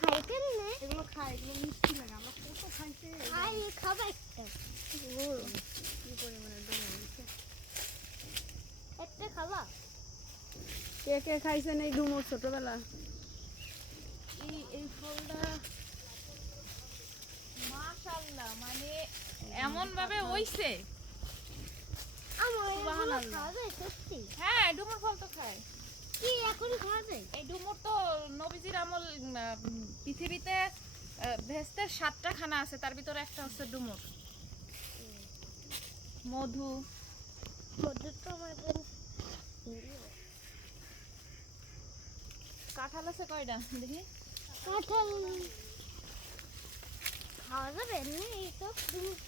খাই কেমনে? এগুলো খাই, এগুলো মিষ্টি লাগে। আমরা কত খাইছে। খাই খাবো একটা। কি পরিমাণে ডুমুর হয়েছে। একটা খাবা? কে কে খাইছেন এই ডুমুর ছোটবেলা? এই ফলটা মাশাআল্লাহ, মানে এমন ভাবে হইছে। আমার এগুলো সুবহানাল্লাহ। খাওয়া যায় সত্যি? হ্যাঁ, ডুমুর ফল তো খায়। কি এখন খাওয়া যায়? এই ডুমুর তো নবীজির আমল, পৃথিবীতে ভেস্তের 7টা খানা আছে, তার ভিতরে একটা হচ্ছে ডুমুর। মধু। মধু তো আমাদের কাঁঠাল আছে কয়টা দেখি? কাঁঠাল খাওয়া যাবে এমনি এইসব জিনিস?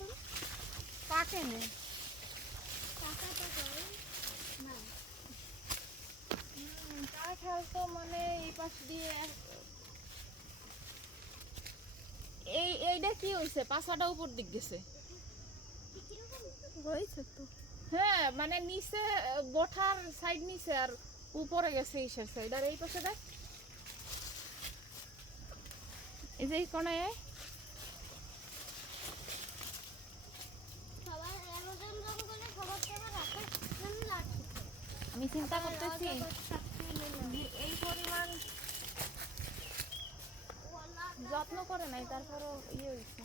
পাকে নে। টাকাটা করে না। কাঁঠাল তো মানে এই পাশ দিয়ে এইটা কি হইছে? পাছাটা উপর দিক গেছে। হয়েছে তো। হ্যাঁ, মানে নিচে বঠার সাইড নিচে আর উপরে গেছে ইসের সাইড। আর এই পাশে দেখ, এই যে এই কোণায় সবার অ্যামাজন জঙ্গলে সবার থেকে রাখার জন্য লাগছে। আমি চিন্তা করতেছি যে এই পরিমাণ যত্ন করে নাই, তারপরও ইয়ে হইছে।